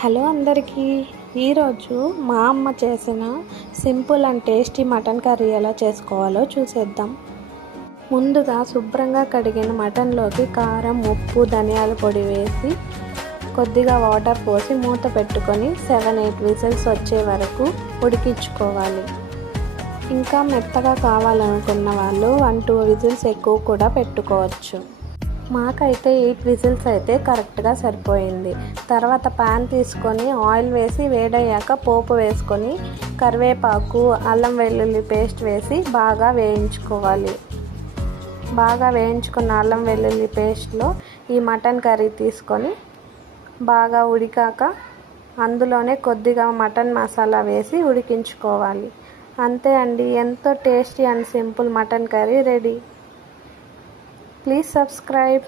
Hello అందరికీ. ఈరోజు మా అమ్మ చేసిన simple and tasty mutton curry ఎలా చేసుకోవాలో చూసేద్దాం. ముందుగా శుభ్రంగా కడిగిన మటన్లోకి కారం, ఉప్పు, ధనియాల పొడి వేసి కొద్దిగా వాటర్ పోసి మూత పెట్టుకొని 7-8 విజిల్స్ వచ్చే వరకు ఉడికించుకోవాలి. ఇంకా మెత్తగా కావాలనుకున్న వాళ్ళు 1-2 విజిల్స్ ఎక్కువ కూడా పెట్టుకోవచ్చు. మాకైతే 8 విజిల్స్ అయితే కరెక్ట్గా సరిపోయింది. తర్వాత ప్యాన్ తీసుకొని ఆయిల్ వేసి వేడయ్యాక పోపు వేసుకొని కరివేపాకు, అల్లం వెల్లుల్లి పేస్ట్ వేసి బాగా వేయించుకోవాలి. బాగా వేయించుకున్న అల్లం వెల్లుల్లి పేస్ట్లో ఈ మటన్ కర్రీ తీసుకొని బాగా ఉడికాక అందులోనే కొద్దిగా మటన్ మసాలా వేసి ఉడికించుకోవాలి. అంతే అండి, ఎంతో tasty and simple mutton curry ready. Please subscribe.